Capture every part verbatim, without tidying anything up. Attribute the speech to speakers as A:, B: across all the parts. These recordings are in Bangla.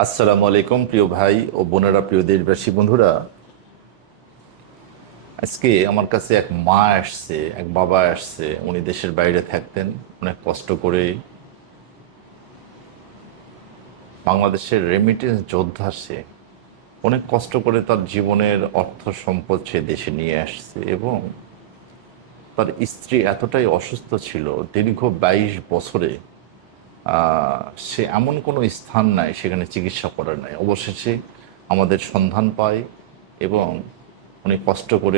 A: আসসালামু আলাইকুম প্রিয় ভাই ও বোনেরা, প্রিয় দেশবাসী বন্ধুরা। আজকে আমার কাছে এক মা আসছে, এক বাবা আসছে। উনি দেশের বাইরে থাকতেন, অনেক কষ্ট করে বাংলাদেশের রেমিটেন্স যোদ্ধা। সে অনেক কষ্ট করে তার জীবনের অর্থ সম্পদ সে দেশে নিয়ে আসছে, এবং তার স্ত্রী এতটাই অসুস্থ ছিল দীর্ঘ বাইশ বছরে। আহ, সে এমন কোনো স্থান নাই সেখানে চিকিৎসা করার নাই। অবশেষে আমাদের সন্ধান পায়, এবং উনি কষ্ট করে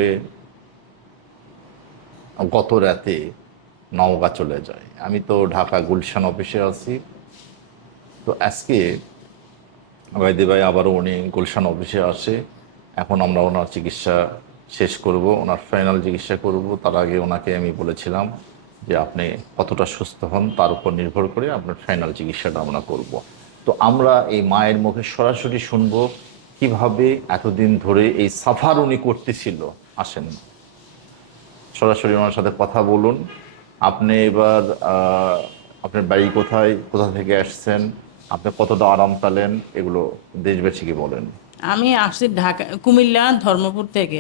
A: গত রাতে নওগাঁ চলে যায়। আমি তো ঢাকা গুলশান অফিসে আছি। তো আজকে বাইদি ভাই আবারও উনি গুলশান অফিসে আসে। এখন আমরা ওনার চিকিৎসা শেষ করব, ওনার ফাইনাল চিকিৎসা করব। তার আগে ওনাকে আমি বলেছিলাম যে আপনি কতটা সুস্থ হন তার উপর নির্ভর করে আপনার ফাইনাল চিকিৎসাটা আমরা করব। তো আমরা এই মায়ের মুখে সরাসরি শুনবো কিভাবে এতদিন ধরে এই সাফার উনি করতেছিল। আসেন, সরাসরি ওনার সাথে কথা বলুন। আপনি এবার আহ, আপনার বাড়ি কোথায়, কোথা থেকে আসছেন, আপনি কতটা আরাম পেলেন, এগুলো দেশবাসীকে বলেন।
B: আমি আসছি ঢাকা কুমিল্লা ধর্মপুর থেকে।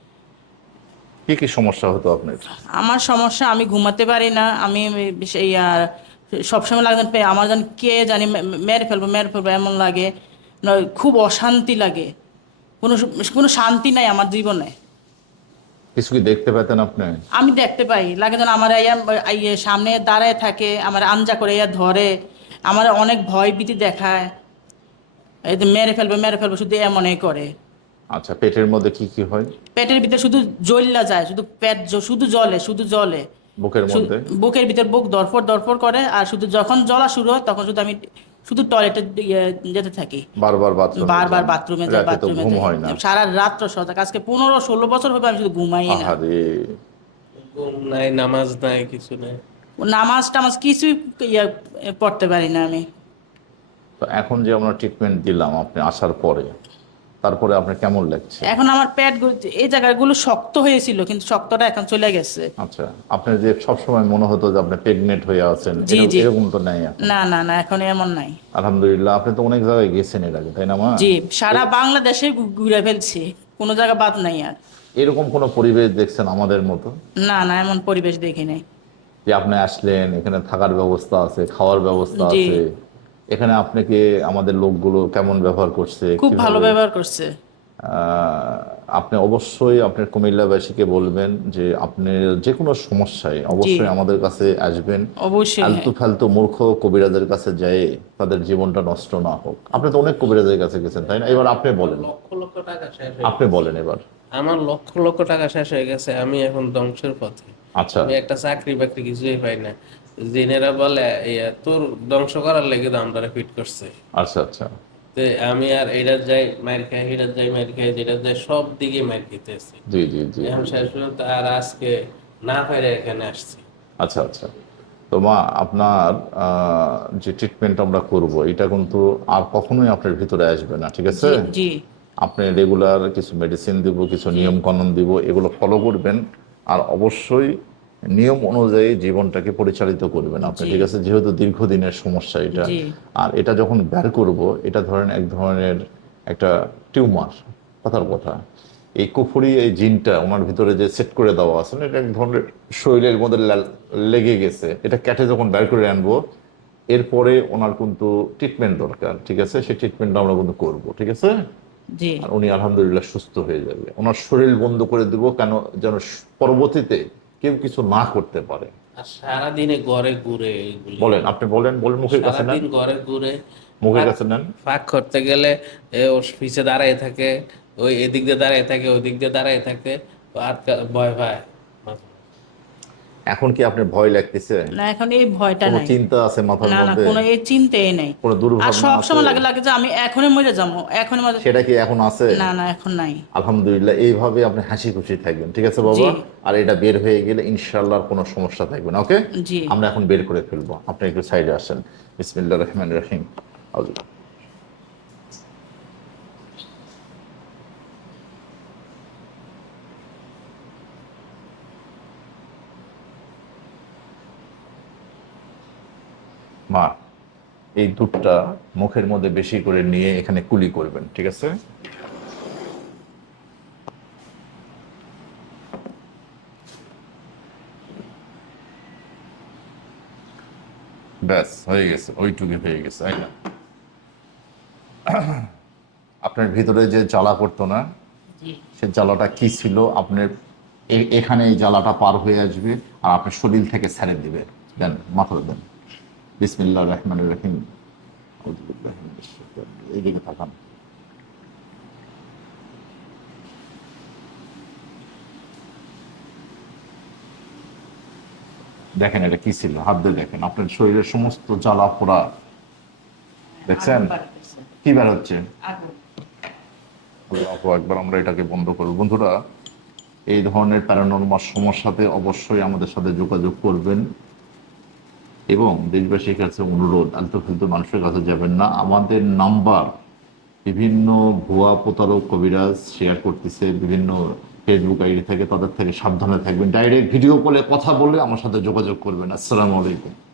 A: কি কি সমস্যা হতো আপনার?
B: আমার সমস্যা, আমি ঘুমাতে পারি না। আমি সেই আর সবসময় লাগে যেন পে- আমার যেন কে জানি মে- মে- মেরে ফেলবো মেরে ফেলবো এমন লাগে। নয়, খুব অশান্তি লাগে। কোনো স- কোনো শান্তি নাই আমার জীবনে।
A: কিছু কি দেখতে পেতেন আপনি?
B: আমি দেখতে পাই, লাগে যেন আমার ইয়া ইয়ে সামনে দাঁড়ায় থাকে, আমার আঞ্জা করে ইয়া ধরে, আমার অনেক ভয় ভীতি দেখায়। এই যে মেরে ফেলবে মেরে ফেলবে শুধু এমনই করে।
A: আচ্ছা, পেটের মধ্যে কি কি হয়?
B: পেটের ভিতরে শুধু জ্বললা যায়, শুধু পেট জ- শুধু জ্বলে শুধু জ্বলে।
A: বুকের
B: শু-
A: মধ্যে?
B: বুকের ভিতর বুক ধরফর ধরফর করে, আর শুধু যখন জ্বলা শুরু হয় তখন শুধু আমি শুধু টয়লেটে যেতে থাকি।
A: বারবার বাথরুমে
B: বারবার
A: যান?
B: বাথরুমে যাই
A: রাতে তো
B: বাথরুমে
A: ঘুম
B: যাই
A: হয় না?
B: সারা রাত্র সজাগ। আজকে পনেরো ষোলো বছর হবে আমি শুধু ঘুমাই না।
A: আহারে!
C: ঘুম নাই, নামাজ নাই, কিছু নাই।
B: নামাজ টামাজ কিছুই ইয়া পড়তে পারি না আমি।
A: তো এখন যে আমরা ট্রিটমেন্ট দিলাম আপনি আসার পরে, তারপরে আপনার কেমন লাগছে?
B: এখন আমার পেট গু- এই জায়গাগুলো শক্ত হয়েছিল, কিন্তু শক্তটা এখন চলে গেছে।
A: আচ্ছা, আপনার যে সবসময় মনে হতো যে আপনি প্রেগনেন্ট হয়ে আছেন,
B: জি
A: এরকম
B: জি।
A: এরকম তো নেই এখন?
B: না না না, এখন এমন নাই।
A: আলহামদুলিল্লাহ। আপনি তো অনেক জায়গায় গেছেন এর আগে, তাই না মা?
B: জি, সারা
A: এর-
B: বাংলাদেশে ঘু- ঘুরে ফেলছি, কোনো জায়গা বাদ নাই আর।
A: এরকম কোনো পরিবেশ দেখছেন আমাদের মতো?
B: না না, এমন পরিবেশ দেখি নাই।
A: যে আপনি আসলেন, এখানে থাকার ব্যবস্থা আছে, খাওয়ার ব্যবস্থা
B: জি,
A: আছে, এখানে আপনাকে আমাদের লোকগুলো কেমন ব্যবহার করছে,
B: খুব ভালো
A: কিভাবে?
B: ব্যবহার করছে।
A: আহ, আপনি অবশ্যই আপনার কুমিল্লাবাসীকে বলবেন যে আপনি যে কোনো সমস্যায়
B: জি,
A: অবশ্যই আমাদের কাছে আসবেন।
B: অবশ্যই
A: আলতু
B: হ্যাঁ।
A: ফালতু মূর্খ কবিরাজের কাছে যায় তাদের জীবনটা নষ্ট না হোক। আপনি তো অনেক কবিরাজের কাছে গেছেন, তাই না? এবার আপনি
C: আমার
A: বলেন,
C: লক্ষ লক্ষ টাকা শেষ হয়ে
A: আপনি
C: গেছে।
A: বলেন এবার।
C: আমার লক্ষ লক্ষ টাকা শেষ হয়ে গেছে, আমি এখন ধ্বংসের পথে।
A: আচ্ছা,
C: আমি একটা চাকরি বাকরি কিছুই পাই না। জেনেরা বলে ইয়া, তোর ধ্বংস করার লেগে তো আমরা ফিট করছে।
A: আচ্ছা, আচ্ছা।
C: তো আমি আর এটার যাই মার খাই, এটার যাই মার খাই, যেটার যাই সব দিকে মার খেতেছি।
A: জি, জি, জি,
C: এখন
A: জি, জি।
C: শেষ পর্যন্ত আর আজকে না পাইরে এখানে আসছি।
A: আচ্ছা, আচ্ছা। তো মা, আপনার আহ, যে ট্রিটমেন্ট আমরা করব এটা কিন্তু আর কখনোই আপনার ভিতরে আসবে না, ঠিক আছে?
B: জি জি
A: আপনি রেগুলার কিছু মেডিসিন দিব, কিছু
B: জি
A: নিয়ম কানুন দিব, এগুলো ফলো করবেন। আর অবশ্যই নিয়ম অনুযায়ী জীবনটাকে পরিচালিত করবেন আপনি,
B: জি
A: ঠিক আছে? যেহেতু দীর্ঘদিনের সমস্যা এটা।
B: জি
A: আর এটা যখন বের করব, এটা ধরেন এক ধরনের একটা টিউমার, কথার কথা। এই কুফুরি এই জিনটা ওনার ভিতরে যে সেট করে দেওয়া আছে না, এটা এক ধরনের শরীরের মধ্যে লা- লেগে গেছে। এটা কেটে যখন বের করে আনবো, এরপরে ওনার কিন্তু ট্রিটমেন্ট দরকার, ঠিক আছে? সেই ট্রিটমেন্টটা আমরা কিন্তু করবো, ঠিক আছে?
B: জি
A: আর উনি আলহামদুলিল্লাহ সুস্থ হয়ে যাবে। ওনার শরীর বন্ধ করে দিব কেন, যেন স- পরবর্তীতে কেউ কিছু না করতে পারে।
C: আর সারাদিনে ঘরে ঘুরে এগুলি,
A: বলেন, আপনি বলেন, বলেন, মুখের কাছে নেন,
C: সারাদিন ঘরে ঘুরে
A: মুখের
C: ফাঁক
A: কাছে নেন।
C: ফাঁক করতে গেলে এ ওর পিছে দাঁড়ায় থাকে, ওই এদিক দিয়ে দাঁড়ায় থাকে, ওই দিক দিয়ে দাঁড়ায় থাকে, ও আর কা- ভয় পায়।
A: এখন কি আপনার ভয় লাগতেছে?
B: না, এখন এই ভয়টা
A: কোনো
B: নাই।
A: চিন্তা আছে মাথার
B: না না,
A: মধ্যে?
B: কোনো এই চিন্তাই নাই।
A: কোনো
B: আর
A: দুর্ভাবনা
B: সব
A: আছে?
B: সময় লাগে লাগে যে আমি এখনই মরে যাবো, এখনই মরে।
A: সেটা কি এখন আছে?
B: না না, এখন নাই।
A: আলহামদুলিল্লাহ। এইভাবে আপনি হাসি খুশি থাকবেন, ঠিক আছে
B: জি
A: বাবা? আর এটা বের হয়ে গেলে ইনশাল্লাহ আর কোনো সমস্যা থাকবে না, ওকে?
B: জি।
A: আমরা এখন বের করে ফেলবো, আপনি একটু সাইডে আসেন। বিসমিল্লাহ রহমান রহিম। মা, এই দুধটা মুখের মধ্যে বেশি করে নিয়ে এখানে কুলি করবেন, ঠিক আছে? ব্যাস হয়ে গেছে, ওইটুকু হয়ে গেছে, তাই না? আপনার ভিতরে যে জ্বালা করতো না,
B: জি।
A: সে জ্বালাটা কি ছিল আপনার এ- এখানে এই জ্বালাটা পার হয়ে আসবে আর আপনার শরীর থেকে ছেড়ে দিবে। দেন, মাথা দেন। বিসমিল্লাহ রহমান রহিম। এইদিকে থাকান। দেখেন এটা কি ছিল, হাত দিয়ে দেখেন আপনার শরীরের সমস্ত জ্বালা পোড়া দেখছেন
B: আগুন বাড়তেছে।
A: কি বের হচ্ছে।
B: আগুন।
A: আল্লাহু আকবার। আমরা এটাকে বন্ধ করব। বন্ধুরা, এই ধরনের প্যারানরমাল সমস্যাতে অবশ্যই আমাদের সাথে যোগাযোগ করবেন এবং দেশবাসীর কাছে অনুরোধ, আলতু ফালতু মানুষের কাছে যাবেন না। আমাদের নাম্বার বিভিন্ন ভুয়া প্রতারক কবিরাজ শেয়ার করতেছে বিভিন্ন ফেসবুক আইডি থেকে, তাদের থেকে সাবধানে থাকবেন। ডাইরেক্ট ভিডিও কলে কথা বলে আমার সাথে যোগাযোগ করবেন। আসসালামু আলাইকুম।